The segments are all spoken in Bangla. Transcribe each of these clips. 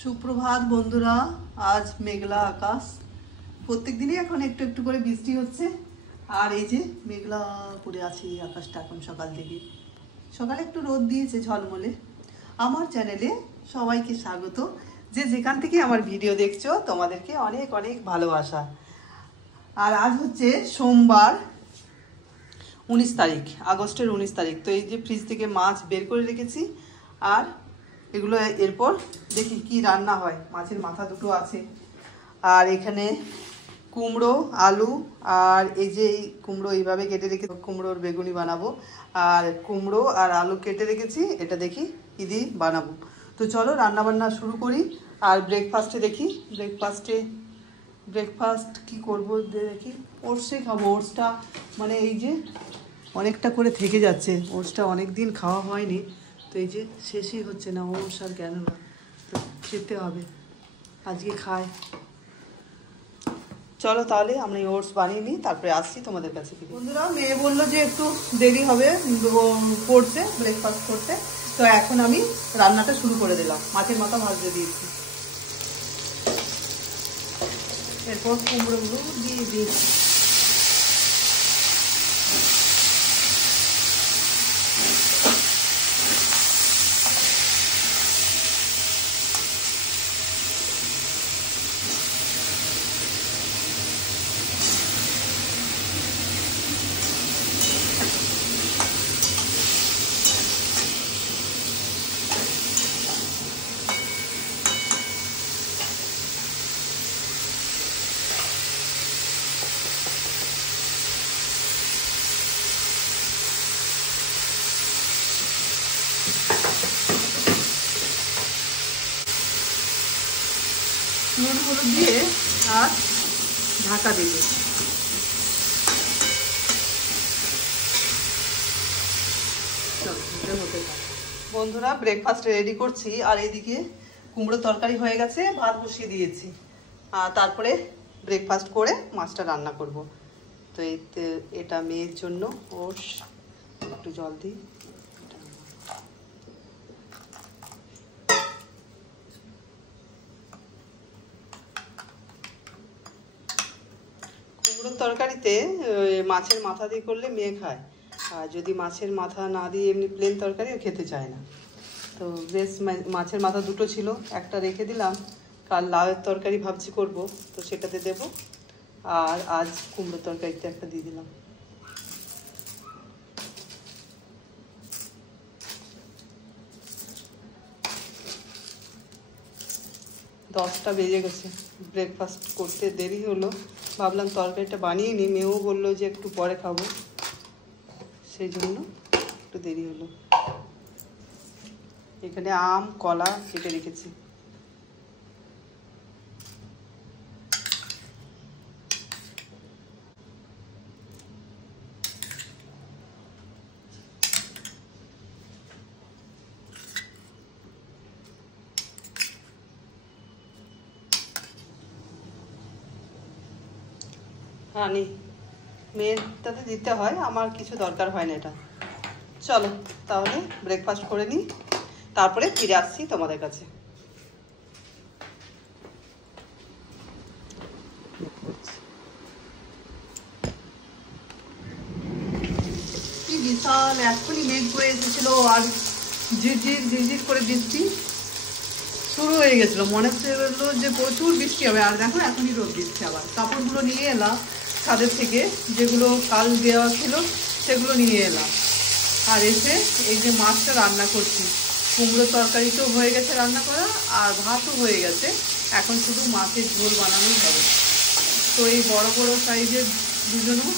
সুপ্রভাত বন্ধুরা। আজ মেঘলা আকাশ, প্রত্যেক দিনই এখন একটু একটু করে বৃষ্টি হচ্ছে। আর এই যে মেঘলা করে আছে আকাশটা এখন সকাল থেকে। সকালে একটু রোদ দিয়েছে ঝলমলে। আমার চ্যানেলে সবাইকে স্বাগত। যে যেখান থেকে আমার ভিডিও দেখছো তোমাদেরকে অনেক অনেক ভালোবাসা। আর আজ হচ্ছে সোমবার, 19 তারিখ, আগস্টের 19 তারিখ। তো এই যে ফ্রিজ থেকে মাছ বের করে রেখেছি। আর এগুলো এরপর দেখি কি রান্না হয়। মাছের মাথা দুটো আছে। আর এখানে কুমড়ো, আলু, আর এই যে এই কুমড়ো এইভাবে কেটে রেখে কুমড়োর বেগুনি বানাবো। আর কুমড়ো আর আলু কেটে রেখেছি, এটা দেখি কি দিয়ে বানাবো। তো চলো রান্না বান্না শুরু করি। আর ব্রেকফাস্টে দেখি, ব্রেকফাস্ট কি করবো দেখি। ওটসে খাবো। ওটসটা মানে এই যে অনেকটা করে থেকে যাচ্ছে। ওটসটা অনেক দিন খাওয়া হয়নি, তো এই যে শেষই হচ্ছে না ওটস আর কেন না, তো খেতে হবে, আজকে খাই। চলো তাহলে আমরা এই ওটস বানিয়ে নিই, তারপরে আসছি তোমাদের কাছে। বন্ধুরা, মেয়ে বললো যে একটু দেরি হবে পড়ছে, ব্রেকফাস্ট করতে। তো এখন আমি রান্নাটা শুরু করে দিলাম। মাছের মাথা ভাজতে দিয়েছি, এরপর কুমড়োগুলো দিয়ে দিয়েছি। নুন হলুদ দিয়ে আর ঢাকা দেবে। বন্ধুরা, ব্রেকফাস্ট রেডি করছি। আর এইদিকে কুমড়ো তরকারি হয়ে গেছে, ভাত বসিয়ে দিয়েছি। আর তারপরে ব্রেকফাস্ট করে মাছটা রান্না করব। তো এটা মেয়ের জন্য। ওর একটু জল দিই। কুমড়োর তরকারিতে মাছের মাথা দিয়ে করলে মেয়ে খায়। আর যদি মাছের মাথা না দিয়ে এমনি প্লেন তরকারিও খেতে চায় না। তো বেশ, মাছের মাথা দুটো ছিল, একটা রেখে দিলাম। কাল লাউয়ের তরকারি ভাবছি করব, তো সেটাতে দেব। আর আজ কুমড়োর তরকারিতে একটা দিয়ে দিলাম। দশটা বেজে গেছে, ব্রেকফাস্ট করতে দেরি হলো। ভাবলাম তরকারিটা বানিয়ে নিই, মেয়েও বললো যে একটু পরে খাবো, সেই জন্য একটু দেরি হলো। এখানে আম কলা কেটে রেখেছি। আনি মেয়েটাতে দিতে হয়, আমার কিছু দরকার হয় না এটা। চলো তাহলে ব্রেকফাস্ট করে নিই, তারপরে ফিরে আসছি তোমাদের কাছে। কি বিশাল এক্ষুনি মেঘ করে এসেছিল, আর ঝিরঝির ঝিরঝির করে বৃষ্টি শুরু হয়ে গেছিলো। মনে হচ্ছে যে প্রচুর বৃষ্টি হবে। আর দেখো এখনই রোদ দিচ্ছে। আবার কাপড়গুলো নিয়ে এলাম ছাদের থেকে, যেগুলো কাল দেওয়া ছিল সেগুলো নিয়ে এলাম। আর এসে এই যে মাছটা রান্না করছি। কুমড়ো তরকারি তো হয়ে গেছে রান্না করা, আর ভাতও হয়ে গেছে। এখন শুধু মাছের ঝোল বানানোই হবে। তো এই বড় বড় সাইজের দুজনও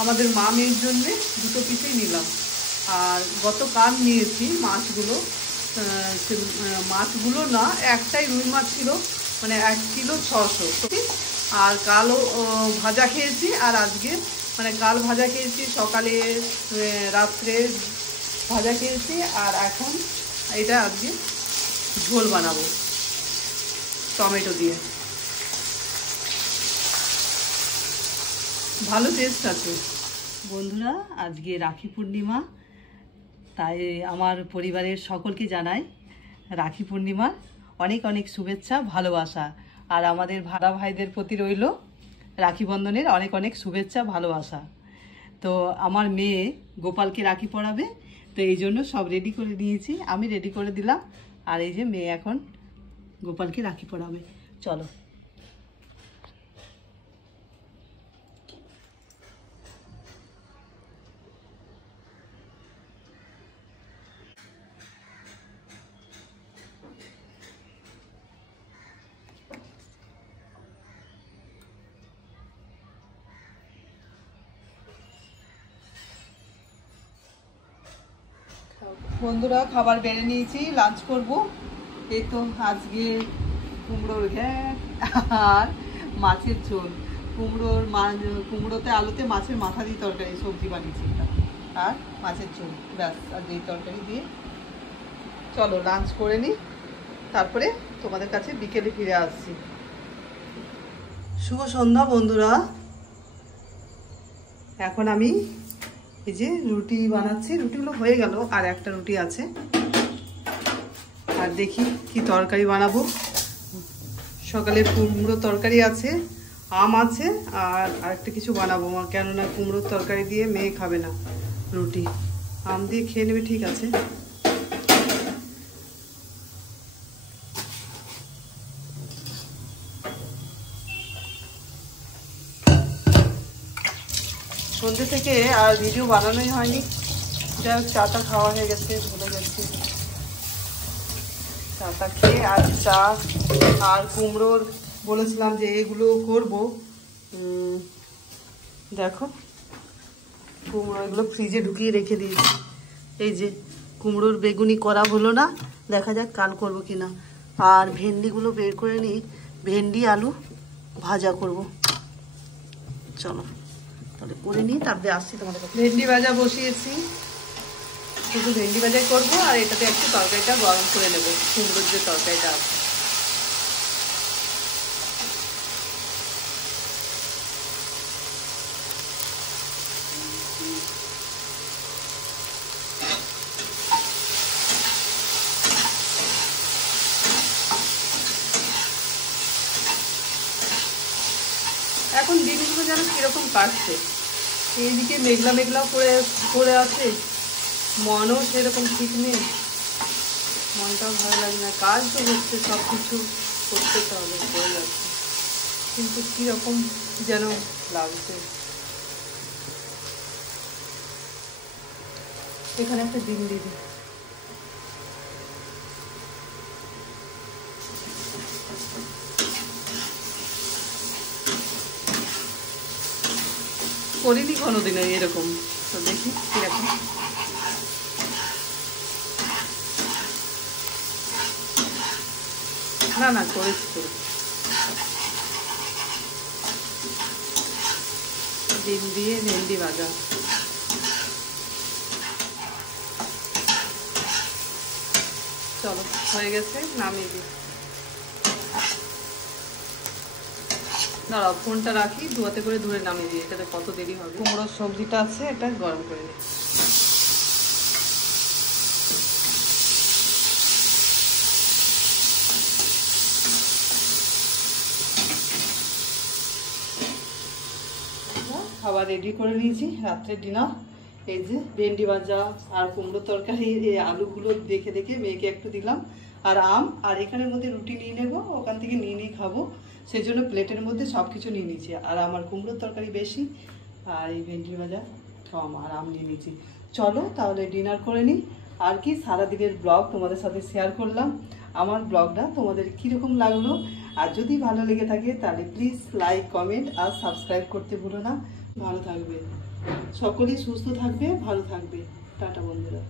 আমাদের মা মেয়ের জন্যে দুটো পিসেই নিলাম। আর গতকাল নিয়েছি মাছগুলো, মাছগুলো না, একটাই রুই মাছ ছিল, মানে 1 কিলো 600। আর কালও ভাজা খেয়েছি, আর আজকে মানে কাল ভাজা খেয়েছি, সকালে রাত্রে ভাজা খেয়েছি। আর এখন এটা আজকে ঝোল বানাবো টমেটো দিয়ে। ভালো টেস্ট আছে। বন্ধুরা, আজকে রাখি পূর্ণিমা, তাই আমার পরিবারের সকলকে জানাই রাখি পূর্ণিমার অনেক অনেক শুভেচ্ছা ভালোবাসা। আর আমাদের ভাড়া ভাইদের প্রতি রইল রাখি বন্ধনের অনেক অনেক শুভেচ্ছা ভালোবাসা। তো আমার মেয়ে গোপালকে রাখি পরাবে, তো এই জন্য সব রেডি করে নিয়েছি, আমি রেডি করে দিলাম। আর এই যে মেয়ে এখন গোপালকে রাখি পরাবে, চলো। বন্ধুরা খাবার বেড়ে নিয়েছি, লাঞ্চ করব। এই তো আজকে কুমড়োর ঘ্যাট আর মাছের ঝোল, কুমড়োতে আলুতে মাছের মাথা দিয়ে তরকারি সবজি বানিয়েছি আর মাছের ঝোল, ব্যাস। আর এই তরকারি দিয়ে চলো লাঞ্চ করে নিই, তারপরে তোমাদের কাছে বিকেলে ফিরে আসছি। শুভ সন্ধ্যা বন্ধুরা। এখন আমি এই যে রুটি বানাচ্ছি, রুটিগুলো হয়ে গেল, আর একটা রুটি আছে। আর দেখি কি তরকারি বানাবো। সকালে কুমড়ো তরকারি আছে, আম আছে, আর আরেকটা কিছু বানাবো, কেননা কুমড়োর তরকারি দিয়ে মেয়ে খাবে না রুটি, আম দিয়ে খেয়ে নেবে, ঠিক আছে। সন্ধ্যে থেকে আর ভিডিও বানানোই হয়নি, যাই হোক চাটা খাওয়া হয়ে গেছে, ভুলে গেছি। চাটা খেয়ে আর চা আর কুমড়োর বলেছিলাম যে এগুলো করব, দেখো কুমড়ো এগুলো ফ্রিজে ঢুকিয়ে রেখে দিয়েছি। এই যে কুমড়োর বেগুনি করা হলো না, দেখা যাক কাল করব কিনা। আর ভেন্ডিগুলো বের করে নিই, ভেন্ডি আলু ভাজা করব, চলো তাহলে করে নিই, তারপরে আসছি তোমাদের কাছে। ভেন্ডি ভাজা বসিয়েছি, শুধু ভেন্ডি ভাজাই করবো, আর এটাতে একটু তরকারিটা গরম করে নেবো, কুমড়োর যে তরকারিটা আছে। এখন দিনগুলো যেন কিরকম কাটছে, এইদিকে মেঘলা মেঘলা করে আছে, মনও সেরকম ঠিক নেই, মনটাও ভালো লাগে না। কাজ তো হচ্ছে, সব কিছু করতে তো হবে, হয়ে যাচ্ছে, কিন্তু কীরকম যেন লাগছে। এখানে একটা ডিম দিদি, করিনি কোনোদিনও এরকম, তো দেখি কিরকম। না না করেছি, ডিম দিয়ে ভেন্ডি ভাজা। চলো হয়ে গেছে, নামিয়ে দিই। দাঁড়াও ফোনটা রাখি, ধোয়াতে করে ধুয়ে নামিয়ে দিই, এটাতে কত দেরি হবে। কুমড়োর সবজিটা আছে, এটা গরম করে নিই। খাবার রেডি করে নিয়েছি, রাত্রের ডিনার। এই যে ভেন্ডি ভাজা আর কুমড়ো তরকারি, এই আলুগুলো দেখে দেখে মেয়েকে একটু দিলাম, আর আম, আর এখানের মধ্যে রুটি নিয়ে নেবো, ওখান থেকে নিয়ে খাবো, সেই জন্য প্লেটের মধ্যে সব কিছু নিয়ে নিয়েছি। আর আমার কুমড়োর তরকারি বেশি, আর এই ভেন্ডি ভাজা কম, আর আম নিয়ে নিয়েছি। চলো তাহলে ডিনার করে নিই। আর কি সারাদিনের ব্লগ তোমাদের সাথে শেয়ার করলাম। আমার ব্লগটা তোমাদের কীরকম লাগলো, আর যদি ভালো লেগে থাকে তাহলে প্লিজ লাইক, কমেন্ট আর সাবস্ক্রাইব করতে ভুলো না। ভালো থাকবে সকলেই, সুস্থ থাকবে, ভালো থাকবে। টাটা বন্ধুরা।